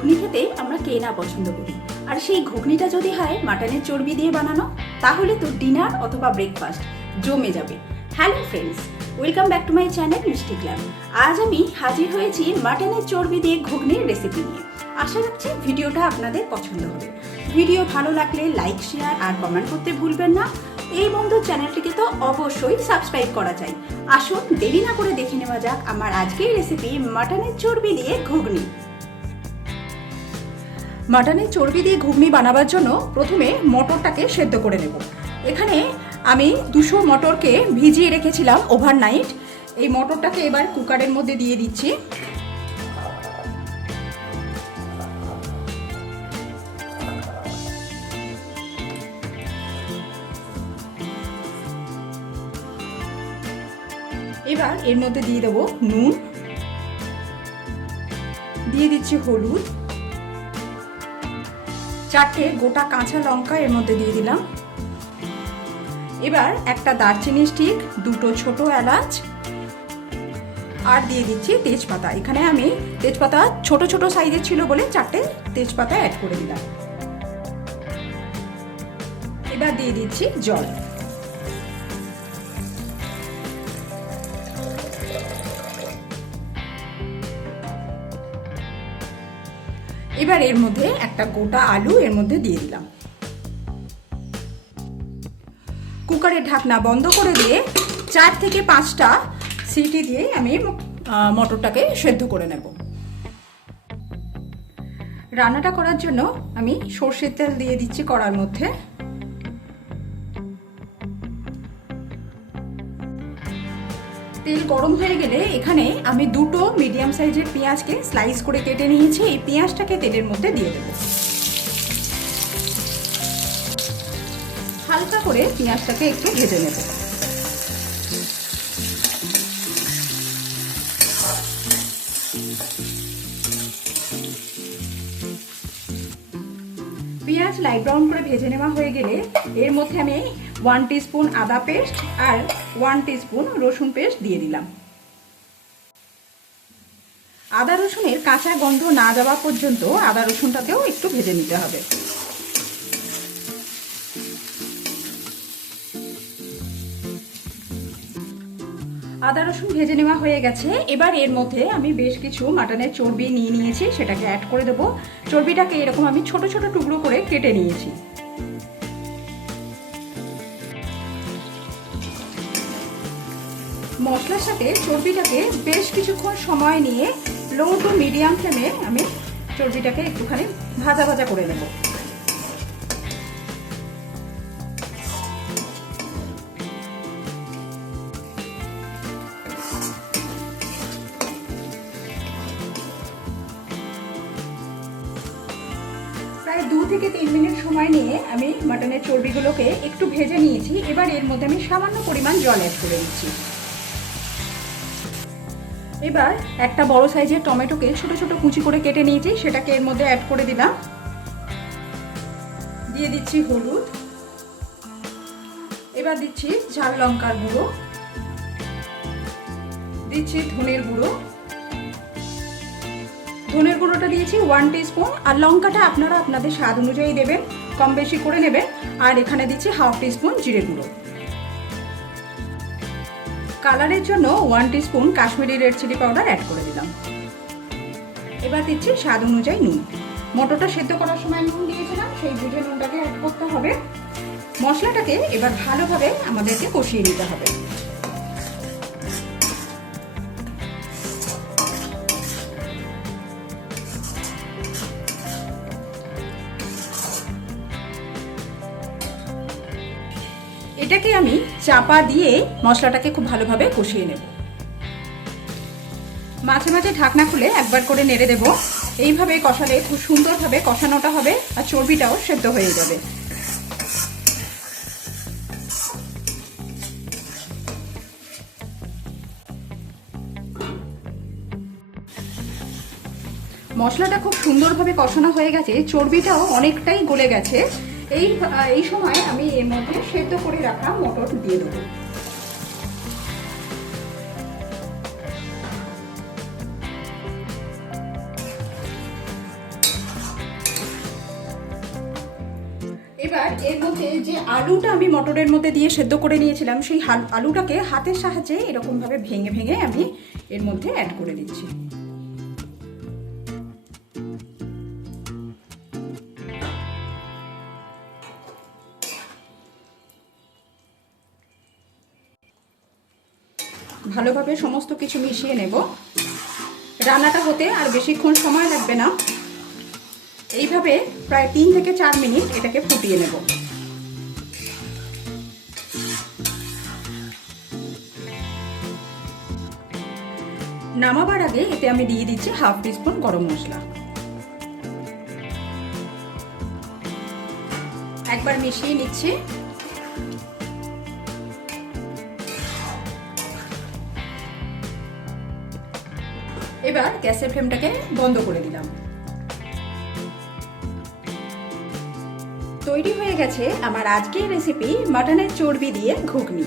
ঘুগনি খেতে আমরা কে না পছন্দ করি, আর সেই ঘুগনিটা যদি হয় মাটনের চর্বি দিয়ে বানানো, তাহলে তো ডিনার অথবা ব্রেকফাস্ট জমে যাবে। Hello friends, welcome back to my channel মিষ্টি ক্লাব। আজ আমি হাজির হয়েছি মাটনের চর্বি দিয়ে ঘুগনির রেসিপি নিয়ে। আশা রাখছি ভিডিওটা আপনাদের পছন্দ হবে। ভিডিও ভালো লাগলে লাইক, শেয়ার আর কমেন্ট করতে ভুলবেন না। এই বন্ধুর চ্যানেলটিকে তো অবশ্যই সাবস্ক্রাইব করা চাই। আসুন দেরি না করে দেখে নেওয়া যাক আমার আজকের রেসিপি মাটনের চর্বি দিয়ে ঘুগনি। মাটনের চর্বি দিয়ে ঘুগনি বানাবার জন্য প্রথমে মটরটাকে সেদ্ধ করে নেব। এখানে আমি 200 মটরকে ভিজিয়ে রেখেছিলাম ওভারনাইট। এই মটরটাকে এবার কুকারের মধ্যে দিয়ে দিচ্ছি। এবার এর মধ্যে দিয়ে দেবো নুন, দিয়ে দিচ্ছি হলুদ, 4টে গোটা কাঁচা লঙ্কা এর মধ্যে দিয়ে দিলাম। এবার একটা দারচিনি স্টিক, 2টো ছোট এলাচ আর দিয়ে দিচ্ছি তেজপাতা। এখানে আমি তেজপাতা ছোট ছোট সাইজের ছিল বলে 4টে তেজপাতা অ্যাড করে দিলাম। এবার দিয়ে দিচ্ছি জল। এবার এর মধ্যে একটা গোটা আলু এর মধ্যে দিয়ে দিলাম। কুকারের ঢাকনা বন্ধ করে দিয়ে 4 থেকে 5টা সিটি দিয়ে আমি মটরটাকে সেদ্ধ করে নেব। রান্নাটা করার জন্য আমি সর্ষের তেল দিয়ে দিচ্ছি কড়ার মধ্যে। তেল গরম হয়ে গেলে এখানে আমি 2টো মিডিয়াম সাইজের পেঁয়াজকে স্লাইস করে কেটে নিয়েছি। এই পেঁয়াজটাকে তেলের মধ্যে দিয়ে দেব। হালকা করে পেঁয়াজটাকে একটু ভেজে নেব। পেঁয়াজ লাইট ব্রাউন করে ভেজে নেওয়া হয়ে গেলে এর মধ্যে আমি 1 টিস্পুন আদা পেস্ট আর 1 টিস্পুন রসুন পেস্ট দিয়ে দিলাম। আদা রসুনের কাঁচা গন্ধ না যাওয়া পর্যন্ত আদা রসুনটাকেও একটু ভেজে নিতে হবে। আদা রসুন ভেজে নেওয়া হয়ে গেছে। এবার এর মধ্যে আমি বেশ কিছু মাটনের চর্বি নিয়ে নিয়েছি, সেটাকে অ্যাড করে দেবো। চর্বিটাকে এরকম আমি ছোট ছোট টুকরো করে কেটে নিয়েছি। মশলার সাথে চর্বিটাকে বেশ কিছুক্ষণ সময় নিয়ে লো টু মিডিয়াম ফ্লেমে আমি চর্বিটাকে একটুখানি ভাজা ভাজা করে নেব। প্রায় 2 থেকে 3 মিনিট সময় নিয়ে আমি মাটনের চর্বিগুলোকে একটু ভেজে নিয়েছি। এবার এর মধ্যে আমি সামান্য পরিমাণ জল অ্যাড করে দিচ্ছি। এবার একটা বড় সাইজের টমেটোকে ছোট ছোট কুচি করে কেটে নিয়েছি, সেটাকে এর মধ্যে অ্যাড করে দিলাম। দিয়ে দিচ্ছি হলুদ, এবার দিচ্ছি ঝাল লঙ্কার গুঁড়ো, দিচ্ছি ধনের গুঁড়ো। ধনের গুঁড়োটা দিয়েছি 1 টিস্পুন, আর লঙ্কাটা আপনারা আপনাদের স্বাদ অনুযায়ী দেবেন, কম বেশি করে নেবেন। আর এখানে দিচ্ছি 1/2 টিস্পুন জিরে গুঁড়ো। কালারের জন্য 1 teaspoon Kashmiri red chilli powder add করে দিলাম। এবার দিচ্ছি স্বাদ অনুযায়ী নুন। মটরটা সেদ্ধ করার সময় নুন দিয়েছিলাম, সেই বুঝে নুনটাকে অ্যাড করতে হবে। মশলাটাকে এবার ভালোভাবে আমাদেরকে কষিয়ে নিতে হবে। এটাকে আমি চাপা দিয়ে মশলাটাকে খুব ভালোভাবে কষিয়ে নেব। মাঝে মাঝে ঢাকনা খুলে একবার করে নেড়ে দেব। এইভাবে কষালে খুব সুন্দরভাবে কষানোটা হবে আর চর্বিটাও সেদ্ধ হয়ে যাবে। মশলাটা খুব সুন্দরভাবে কষানো হয়ে গেছে, চর্বিটাও অনেকটাই গলে গেছে। এই সময় আমি এর মধ্যে সেদ্ধ করে রাখা মটর দিয়ে দেবো। মধ্যে যে আলুটা আমি মটরের মধ্যে দিয়ে সেদ্ধ করে নিয়েছিলাম, সেই আলুটাকে হাতের সাহায্যে এরকমভাবে ভেঙে ভেঙে আমি এর মধ্যে অ্যাড করে দিচ্ছি। ভালোভাবে সমস্ত কিছু মিশিয়ে নেব। রান্নাটা হতে আর বেশিক্ষণ সময় লাগবে না, এইভাবে প্রায় 3 থেকে 4 মিনিট এটাকে ফুটিয়ে নেব। নামাবার আগে এতে আমি দিয়ে দিচ্ছি হাফ টিস্পুন গরম মশলা। একবার মিশিয়ে নিচ্ছি। এবার গ্যাসের ফ্লেমটাকে বন্ধ করে দিলাম। তৈরি হয়ে গেছে আমার আজকের রেসিপি মাটনের চর্বি দিয়ে ঘুগনি।